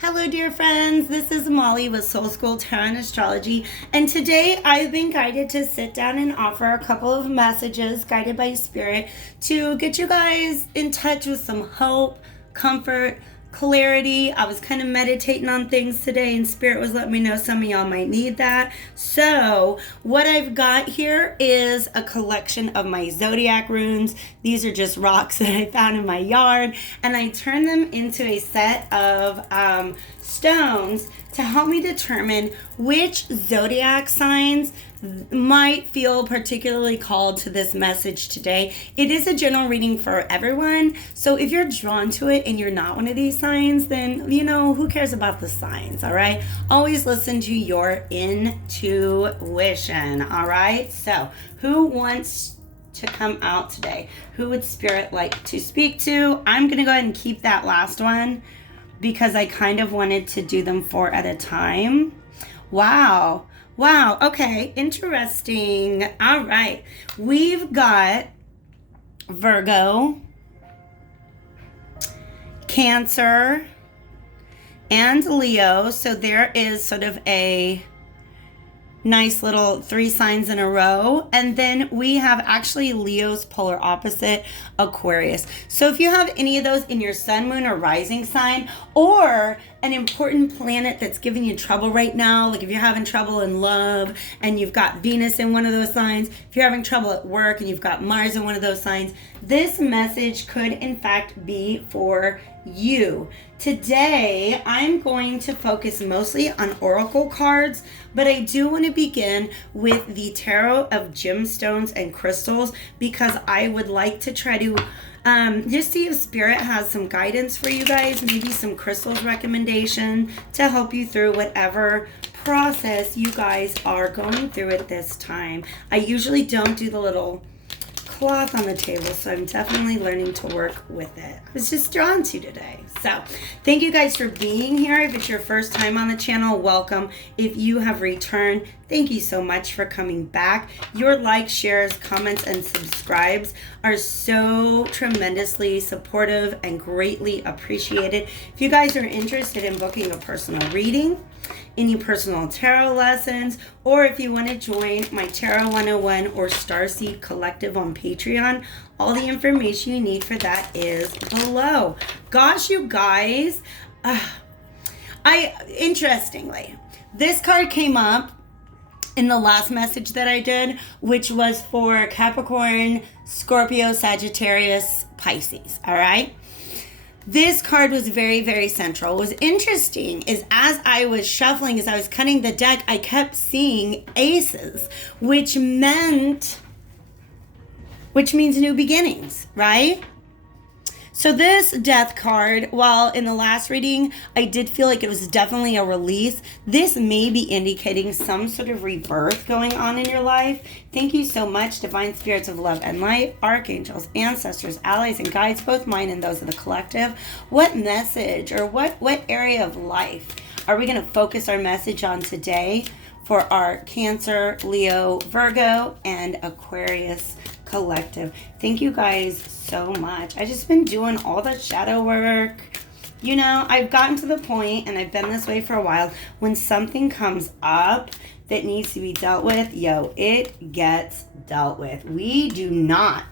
Hello, dear friends. This is Molly with Soul School Tarot and Astrology. And today I've been guided to sit down and offer a couple of messages guided by Spirit to get you guys in touch with some hope, comfort, clarity. I was kind of meditating on things today, and Spirit was letting me know some of y'all might need that. So what I've got here is a collection of my zodiac runes. These are just rocks that I found in my yard, and I turned them into a set of stones to help me determine which zodiac signs might feel particularly called to this message today. It is a general reading for everyone, so if you're drawn to it and you're not one of these signs, then who cares about the signs? All right, always listen to your intuition. All right, so who wants to come out today? Who would Spirit like to speak to? I'm gonna go ahead and keep that last one because I kind of wanted to do them 4 at a time. Wow, okay, interesting. All right, we've got Virgo, Cancer, and Leo. So there is sort of a nice little 3 signs in a row. And then we have actually Leo's polar opposite, Aquarius. So if you have any of those in your sun, moon, or rising sign, or an important planet that's giving you trouble right now, like if you're having trouble in love and you've got Venus in one of those signs, if you're having trouble at work and you've got Mars in one of those signs, this message could in fact be for you. Today, I'm going to focus mostly on oracle cards, but I do want to begin with the tarot of gemstones and crystals because I would like to try to just see if Spirit has some guidance for you guys, maybe some crystals recommendation to help you through whatever process you guys are going through at this time. I usually don't do the little cloth on the table, so I'm definitely learning to work with it. I was just drawn to today. So thank you guys for being here. If it's your first time on the channel, welcome. If you have returned, thank you so much for coming back. Your likes, shares, comments, and subscribes are so tremendously supportive and greatly appreciated. If you guys are interested in booking a personal reading, any personal tarot lessons, or if you want to join my Tarot 101 or Starseed collective on Patreon, all the information you need for that is below. Gosh, you guys, interestingly, this card came up in the last message that I did, which was for Capricorn, Scorpio, Sagittarius, Pisces, all right? This card was very, very central. What was interesting is as I was shuffling, as I was cutting the deck, I kept seeing aces, which means new beginnings, right? So this death card, while in the last reading, I did feel like it was definitely a release, this may be indicating some sort of rebirth going on in your life. Thank you so much, divine spirits of love and light, archangels, ancestors, allies, and guides, both mine and those of the collective. What message or what area of life are we going to focus our message on today for our Cancer, Leo, Virgo, and Aquarius collective? Thank you guys so much. I just been doing all the shadow work. I've gotten to the point, and I've been this way for a while, when something comes up that needs to be dealt with, it gets dealt with. We do not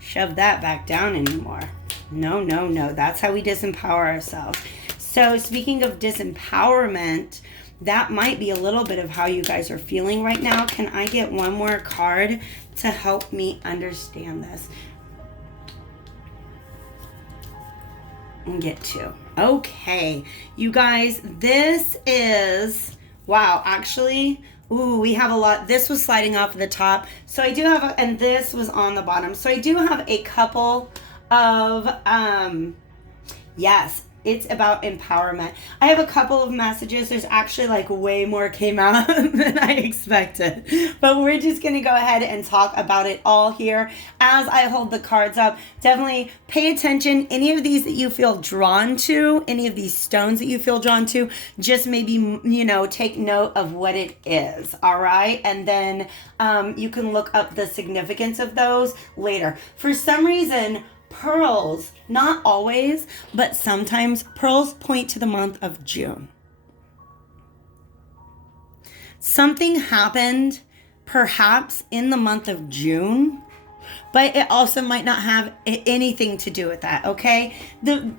shove that back down anymore. No. That's how we disempower ourselves. So speaking of disempowerment, that might be a little bit of how you guys are feeling right now. Can I get one more card to help me understand this? And get 2. Okay, you guys, this is, wow, actually, we have a lot. This was sliding off the top. So I do have, and this was on the bottom. So I do have a couple of, yes, it's about empowerment. I have a couple of messages. There's actually like way more came out than I expected. But we're just going to go ahead and talk about it all here as I hold the cards up. Definitely pay attention. Any of these that you feel drawn to, any of these stones that you feel drawn to, just maybe, take note of what it is. All right. And then you can look up the significance of those later. For some reason, pearls, not always, but sometimes pearls point to the month of June. Something happened perhaps in the month of June, but it also might not have anything to do with that, okay? The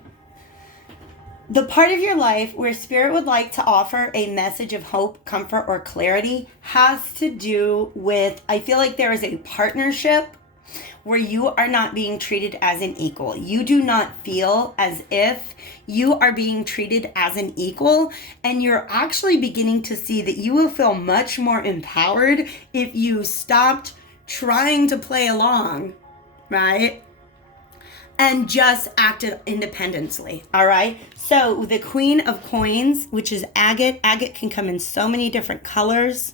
part of your life where Spirit would like to offer a message of hope, comfort, or clarity has to do with, I feel like there is a partnership where you are not being treated as an equal. You do not feel as if you are being treated as an equal, and you're actually beginning to see that you will feel much more empowered if you stopped trying to play along, right? And just acted independently, all right? So the Queen of Coins, which is agate. Agate can come in so many different colors,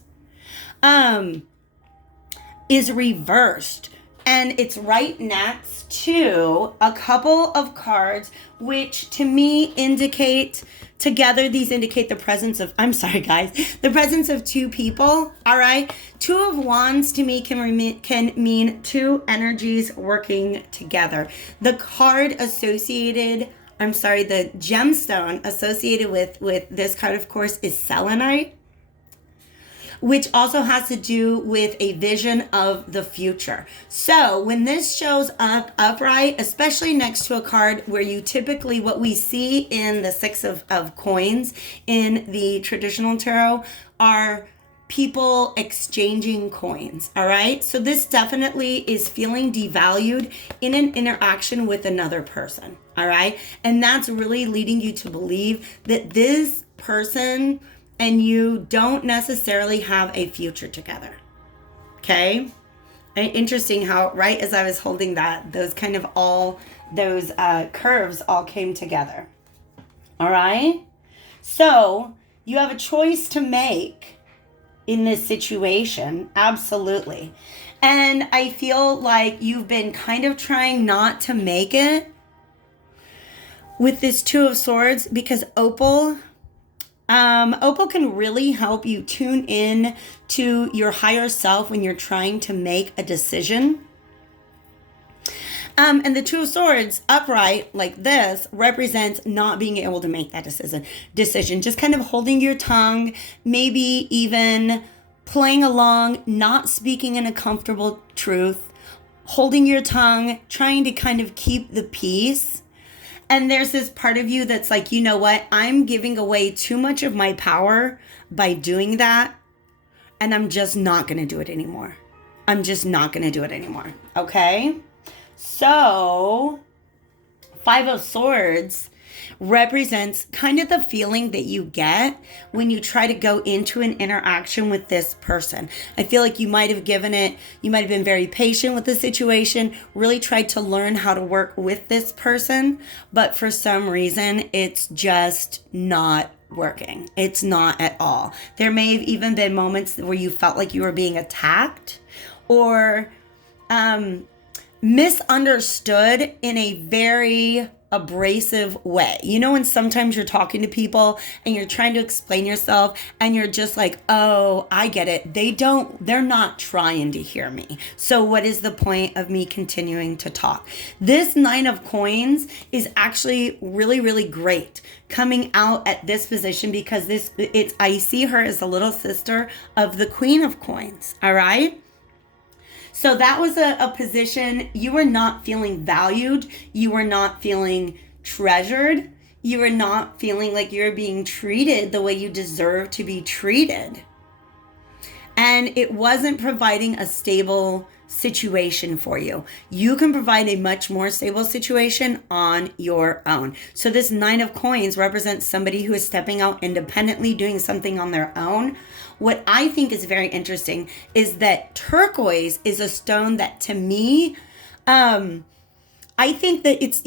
is reversed. And it's right next to a couple of cards, which to me indicate, together these indicate the presence of, I'm sorry guys, the presence of two people, all right? Two of Wands to me can mean two energies working together. The card associated, the gemstone associated with this card, of course, is selenite, which also has to do with a vision of the future. So when this shows up upright, especially next to a card where you typically, what we see in the Six of Coins in the traditional tarot are people exchanging coins, all right? So this definitely is feeling devalued in an interaction with another person, all right? And that's really leading you to believe that this person and you don't necessarily have a future together, okay? And interesting how right as I was holding that, those curves all came together, all right? So you have a choice to make in this situation, absolutely. And I feel like you've been kind of trying not to make it with this Two of Swords because Opal can really help you tune in to your higher self when you're trying to make a decision. And the Two of Swords upright like this represents not being able to make that decision. Just kind of holding your tongue, maybe even playing along, not speaking in a comfortable truth, holding your tongue, trying to kind of keep the peace. And there's this part of you that's like, you know what? I'm giving away too much of my power by doing that. And I'm just not going to do it anymore. Okay? So, Five of Swords represents kind of the feeling that you get when you try to go into an interaction with this person. I feel like you might have been very patient with the situation, really tried to learn how to work with this person, but for some reason, it's just not working. It's not at all. There may have even been moments where you felt like you were being attacked or misunderstood in a very abrasive way. You know, when sometimes you're talking to people and you're trying to explain yourself and you're just like, oh, I get it. They're not trying to hear me. So what is the point of me continuing to talk? This Nine of Coins is actually really, really great coming out at this position because I see her as a little sister of the Queen of Coins. All right. So that was a position you were not feeling valued. You were not feeling treasured. You were not feeling like you were being treated the way you deserve to be treated. And it wasn't providing a stable situation for you. You can provide a much more stable situation on your own. So this Nine of Coins represents somebody who is stepping out independently, doing something on their own. What I think is very interesting is that turquoise is a stone that to me, I think that it's,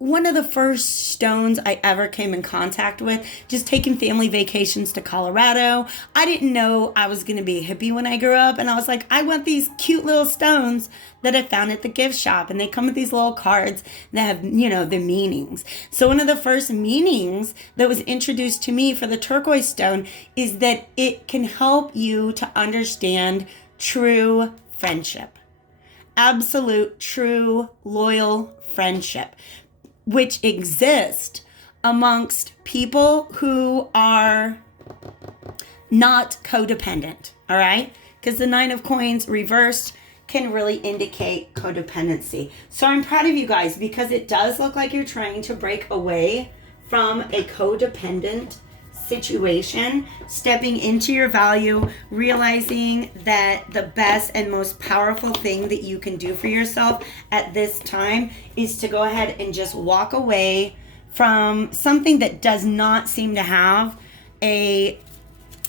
one of the first stones I ever came in contact with, just taking family vacations to Colorado. I didn't know I was going to be a hippie when I grew up. And I was like, I want these cute little stones that I found at the gift shop. And they come with these little cards that have, the meanings. So one of the first meanings that was introduced to me for the turquoise stone is that it can help you to understand true friendship. Absolute, true, loyal friendship, which exist amongst people who are not codependent, all right? Because the Nine of Coins reversed can really indicate codependency. So I'm proud of you guys because it does look like you're trying to break away from a codependent situation, stepping into your value, realizing that the best and most powerful thing that you can do for yourself at this time is to go ahead and just walk away from something that does not seem to have an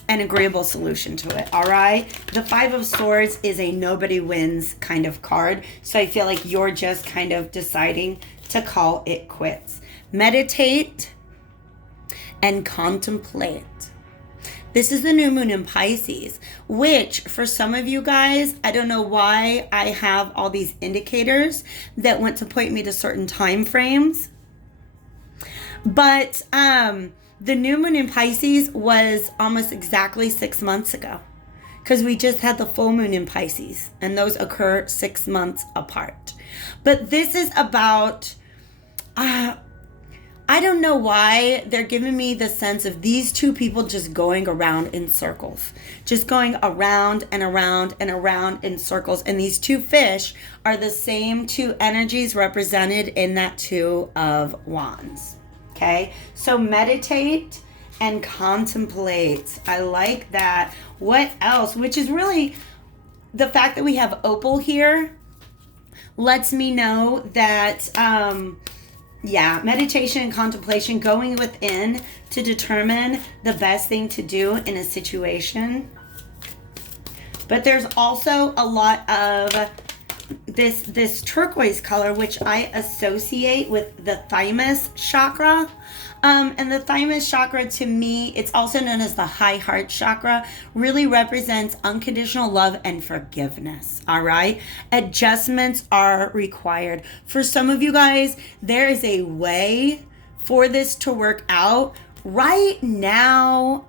agreeable solution to it, all right? The Five of Swords is a nobody wins kind of card, so I feel like you're just kind of deciding to call it quits. Meditate and contemplate. This is the new moon in Pisces, which for some of you guys, I don't know why I have all these indicators that want to point me to certain time frames. But the new moon in Pisces was almost exactly 6 months ago because we just had the full moon in Pisces and those occur 6 months apart. But this is about, I don't know why they're giving me the sense of these two people just going around in circles, just going around and around and around in circles. And these two fish are the same two energies represented in that Two of Wands. Okay, so meditate and contemplate. I like that. What else? Which is really the fact that we have opal here lets me know that, meditation and contemplation, going within to determine the best thing to do in a situation. But there's also a lot of this turquoise color, which I associate with the thymus chakra. And the thymus chakra, to me, it's also known as the high heart chakra, really represents unconditional love and forgiveness, all right? Adjustments are required. For some of you guys, there is a way for this to work out. Right now,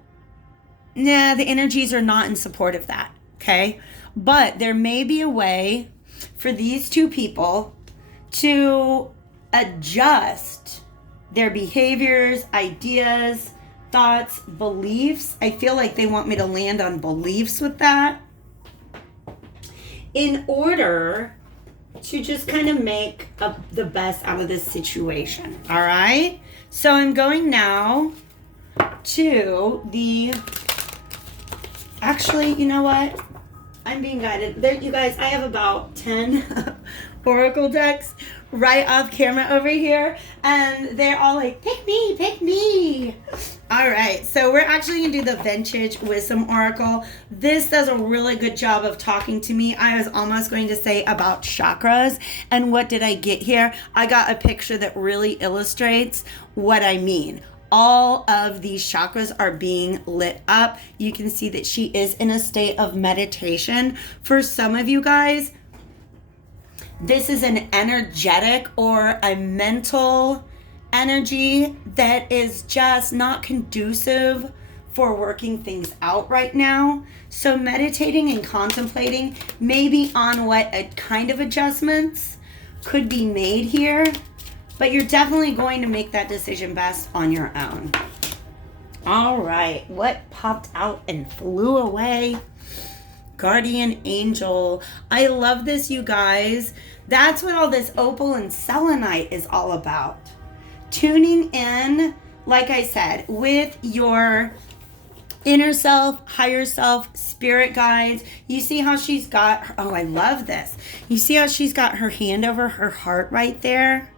the energies are not in support of that, okay? But there may be a way for these two people to adjust their behaviors, ideas, thoughts, beliefs. I feel like they want me to land on beliefs with that in order to just kind of make the best out of this situation. All right. So I'm going now to actually, you know what? I'm being guided. There, you guys, I have about 10 oracle decks right off camera over here, and they're all like, pick me, pick me. All right, so we're actually going to do the Vintage Wisdom Oracle. This does a really good job of talking to me. I was almost going to say about chakras, and what did I get here? I got a picture that really illustrates what I mean. All of these chakras are being lit up. You can see that she is in a state of meditation. For some of you guys, this is an energetic or a mental energy that is just not conducive for working things out right now. So meditating and contemplating maybe on what a kind of adjustments could be made here. But you're definitely going to make that decision best on your own. All right, what popped out and flew away? Guardian Angel. I love this, you guys. That's what all this opal and selenite is all about. Tuning in, like I said, with your inner self, higher self, spirit guides. You see how she's got, oh, I love this. You see how she's got her hand over her heart right there?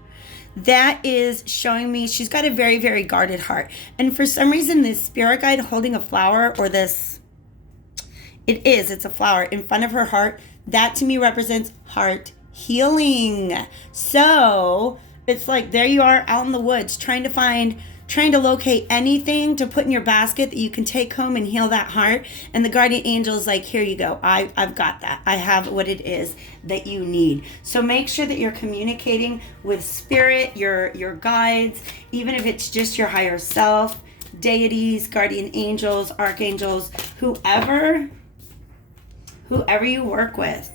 That is showing me she's got a very, very guarded heart. And for some reason, this spirit guide holding a flower, or this, it's a flower in front of her heart. That to me represents heart healing. So it's like there you are out in the woods trying to locate anything to put in your basket that you can take home and heal that heart. And the guardian angel is like, here you go. I've got that. I have what it is that you need. So make sure that you're communicating with spirit, your guides, even if it's just your higher self, deities, guardian angels, archangels, whoever you work with.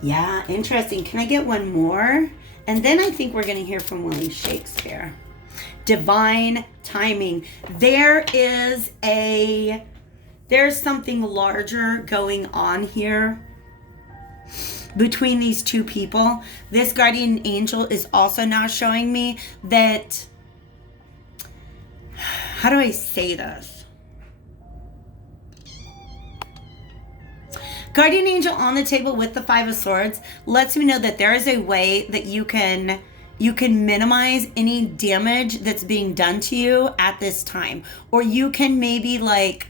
Yeah, interesting. Can I get one more? And then I think we're going to hear from William Shakespeare. Divine timing. There's something larger going on here between these two people. This guardian angel is also now showing me that, how do I say this? Guardian angel on the table with the Five of Swords lets me know that there is a way that you can minimize any damage that's being done to you at this time. Or you can maybe like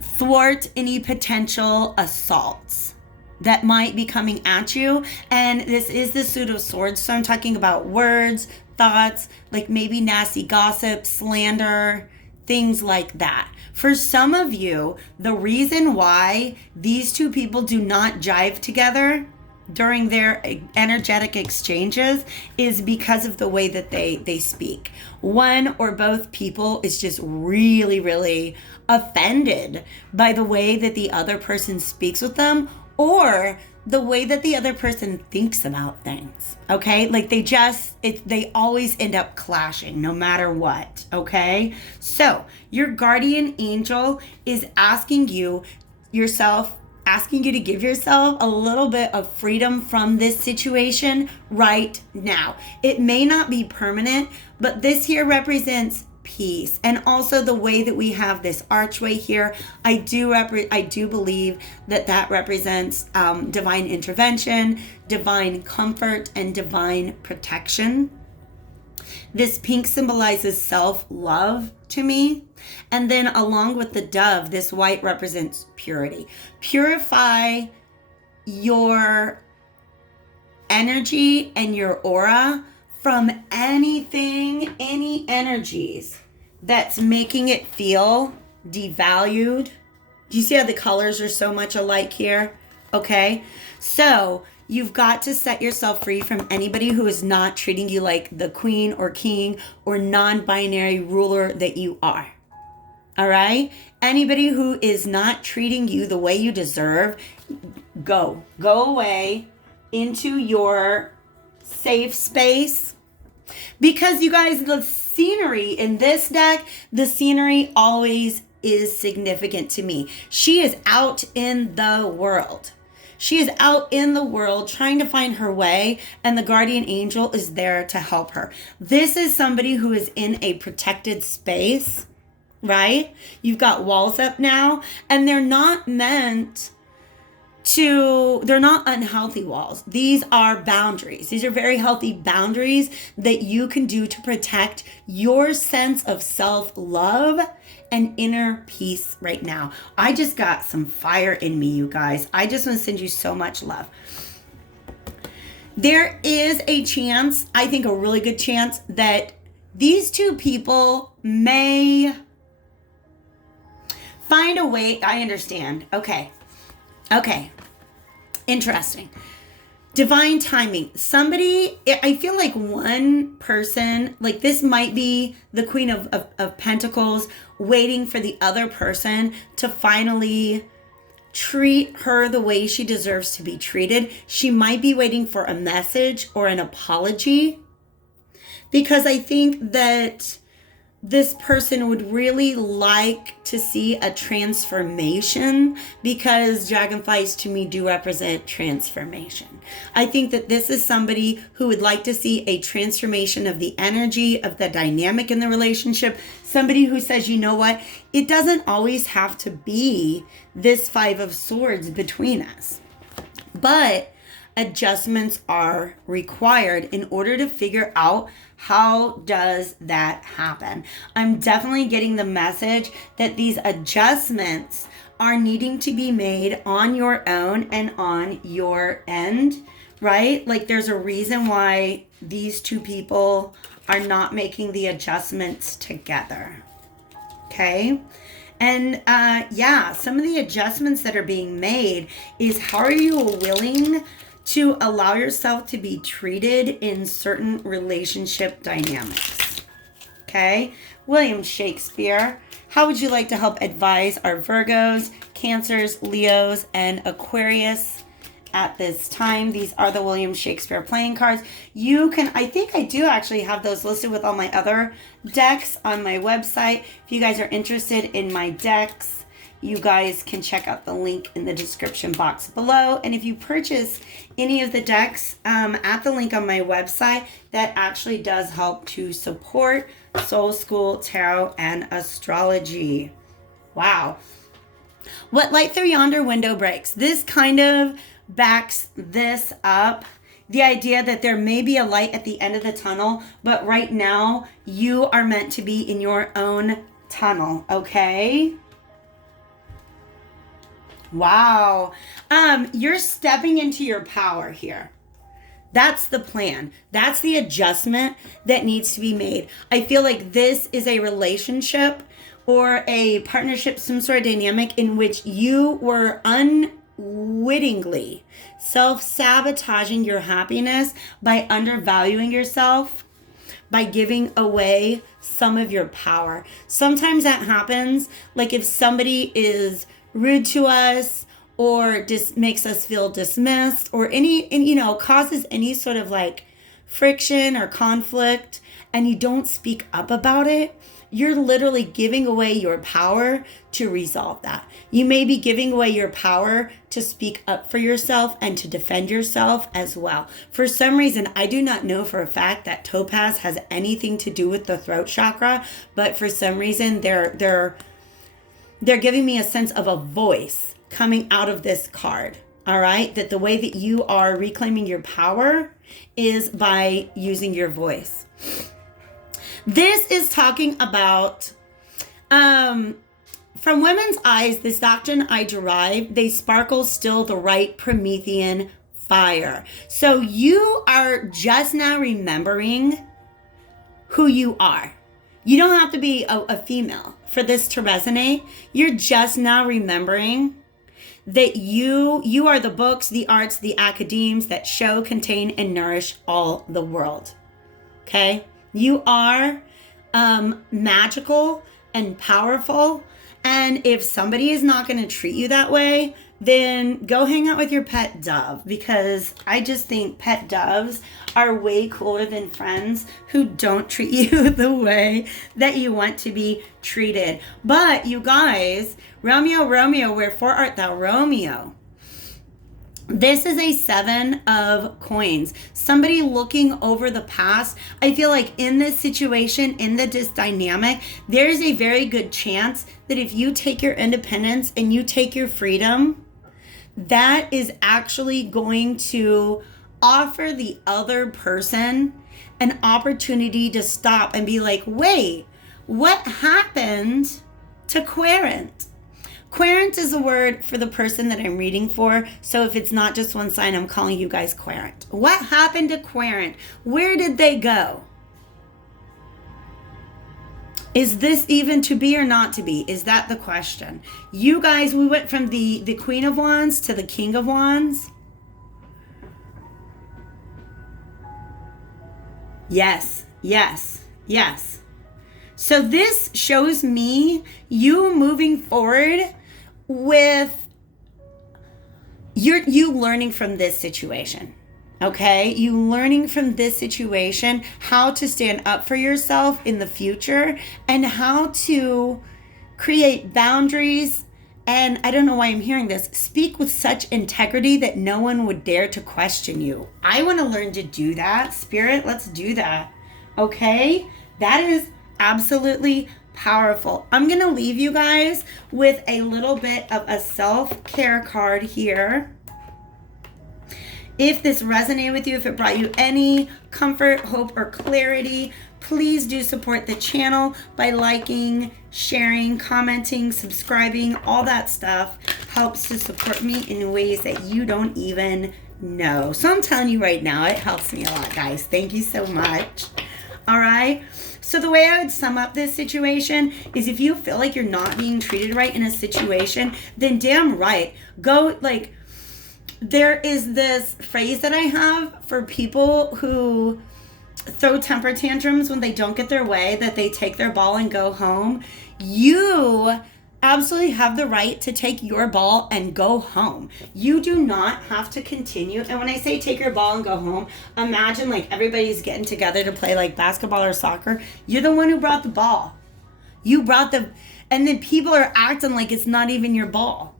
thwart any potential assaults that might be coming at you. And this is the Suit of Swords, so I'm talking about words, thoughts, like maybe nasty gossip, slander, things like that. For some of you, the reason why these two people do not jive together during their energetic exchanges is because of the way that they speak. One or both people is just really, really offended by the way that the other person speaks with them, or the way that the other person thinks about things. Okay? Like they always end up clashing no matter what. Okay? So your guardian angel is asking you to give yourself a little bit of freedom from this situation right now. It may not be permanent, but this here represents peace. And also the way that we have this archway here, I do believe that represents divine intervention, divine comfort, and divine protection. This pink symbolizes self-love to me. And then along with the dove, this white represents purity. Purify your energy and your aura from any energies that's making it feel devalued. Do you see how the colors are so much alike here? Okay. So you've got to set yourself free from anybody who is not treating you like the queen or king or non-binary ruler that you are. All right? Anybody who is not treating you the way you deserve, go away into your safe space. Because you guys, the scenery in this deck, the scenery always is significant to me. She is out in the world. She is out in the world trying to find her way, and the guardian angel is there to help her. This is somebody who is in a protected space, right? You've got walls up now, and they're not unhealthy walls. These are boundaries. These are very healthy boundaries that you can do to protect your sense of self-love and inner peace right now. I just got some fire in me, you guys. I just want to send you so much love. There is a chance, I think a really good chance, that these two people may find a way. I understand. Okay. Interesting. Divine timing. Somebody, I feel like one person, like this might be the Queen of Pentacles waiting for the other person to finally treat her the way she deserves to be treated. She might be waiting for a message or an apology, because I think that this person would really like to see a transformation, because dragonflies to me do represent transformation. I think that this is somebody who would like to see a transformation of the energy, of the dynamic in the relationship. Somebody who says, you know what, it doesn't always have to be this Five of Swords between us, but adjustments are required in order to figure out how does that happen. I'm definitely getting the message that these adjustments are needing to be made on your own and on your end, right? Like there's a reason why these two people are not making the adjustments together. Okay? And some of the adjustments that are being made is, how are you willing to allow yourself to be treated in certain relationship dynamics? Okay? William Shakespeare, how would you like to help advise our Virgos, Cancers, Leos, and Aquarius at this time. These are the William Shakespeare playing cards. You can, I think I do actually have those listed with all my other decks on my website. If you guys are interested in my decks, you guys can check out the link in the description box below. And if you purchase any of the decks at the link on my website, that actually does help to support Soul School Tarot and Astrology. Wow. What light through yonder window breaks? This kind of backs this up. The idea that there may be a light at the end of the tunnel, but right now you are meant to be in your own tunnel, okay? Wow. You're stepping into your power here. That's the plan. That's the adjustment that needs to be made. I feel like this is a relationship or a partnership, some sort of dynamic in which you were unwittingly self-sabotaging your happiness by undervaluing yourself, by giving away some of your power. Sometimes that happens, like if somebody is rude to us or just makes us feel dismissed or causes any sort of like friction or conflict and you don't speak up about it, you're literally giving away your power to resolve that. You may be giving away your power to speak up for yourself and to defend yourself as well. For some reason, I do not know for a fact that topaz has anything to do with the throat chakra, but for some reason they're giving me a sense of a voice coming out of this card. All right, that the way that you are reclaiming your power is by using your voice. This is talking about, from women's eyes, this doctrine I derive, they sparkle still the right Promethean fire. So you are just now remembering who you are. You don't have to be a female for this to resonate. You're just now remembering that you are the books, the arts, the academes that show, contain, and nourish all the world. Okay? You are magical and powerful. And if somebody is not going to treat you that way, then go hang out with your pet dove, because I just think pet doves are way cooler than friends who don't treat you the way that you want to be treated. But you guys, Romeo, Romeo, wherefore art thou, Romeo? This is a 7 of coins. Somebody looking over the past. I feel like in this situation, in this dynamic, there's a very good chance that if you take your independence and you take your freedom, that is actually going to offer the other person an opportunity to stop and be like, wait, what happened to Querent? Querent is a word for the person that I'm reading for. So if it's not just one sign, I'm calling you guys Querent. What happened to Querent? Where did they go? Is this even to be or not to be? Is that the question? You guys, we went from the Queen of Wands to the King of Wands. Yes, yes, yes. So this shows me you moving forward with you learning from this situation. Okay, you learning from this situation how to stand up for yourself in the future and how to create boundaries. And I don't know why I'm hearing this. Speak with such integrity that no one would dare to question you. I want to learn to do that. Spirit, let's do that. Okay, that is absolutely powerful. I'm going to leave you guys with a little bit of a self-care card here. If this resonated with you, if it brought you any comfort, hope, or clarity, please do support the channel by liking, sharing, commenting, subscribing. All that stuff helps to support me in ways that you don't even know. So I'm telling you right now, it helps me a lot, guys. Thank you so much. All right. So the way I would sum up this situation is if you feel like you're not being treated right in a situation, then damn right, go like... There is this phrase that I have for people who throw temper tantrums when they don't get their way, that they take their ball and go home. You absolutely have the right to take your ball and go home. You do not have to continue. And when I say take your ball and go home, imagine like everybody's getting together to play like basketball or soccer. You're the one who brought the ball. You brought and then people are acting like it's not even your ball.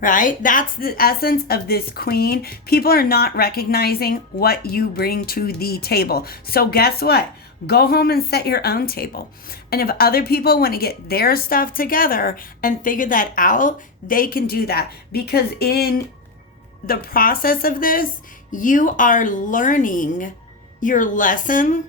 Right? That's the essence of this queen. People are not recognizing what you bring to the table. So guess what? Go home and set your own table. And if other people want to get their stuff together and figure that out, they can do that. Because in the process of this, you are learning your lesson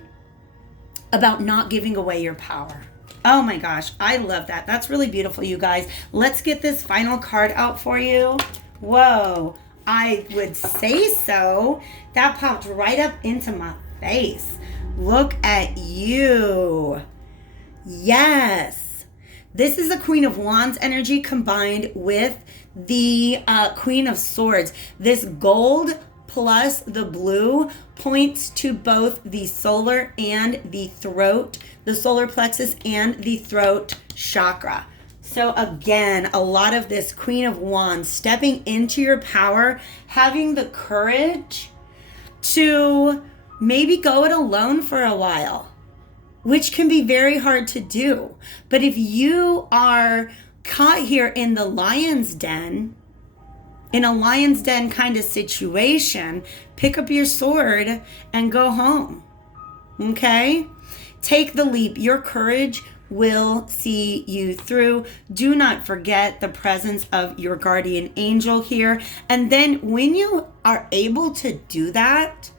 about not giving away your power. Oh my gosh, I love that. That's really beautiful, you guys. Let's get this final card out for you. Whoa, I would say so. That popped right up into my face. Look at you. Yes. This is a Queen of Wands energy combined with the Queen of Swords. This gold plus the blue points to both the solar and the throat, the solar plexus and the throat chakra. So again, a lot of this Queen of Wands stepping into your power, having the courage to maybe go it alone for a while, which can be very hard to do. But if you are caught here in the lion's den, in a lion's den kind of situation, pick up your sword and go home. Okay? Take the leap. Your courage will see you through. Do not forget the presence of your guardian angel here. And then when you are able to do that,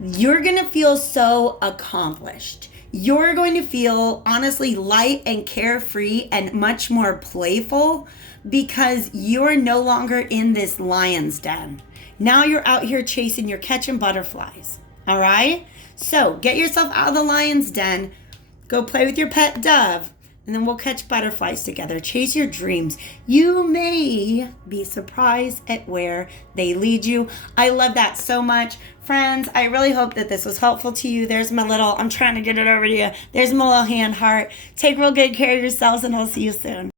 you're going to feel so accomplished. You're going to feel honestly light and carefree and much more playful because you're no longer in this lion's den. Now you're out here chasing, you're catching butterflies. All right? So get yourself out of the lion's den, go play with your pet dove, and then we'll catch butterflies together. Chase your dreams. You may be surprised at where they lead you. I love that so much. Friends, I really hope that this was helpful to you. There's my little, I'm trying to get it over to you. There's my little hand heart. Take real good care of yourselves, and I'll see you soon.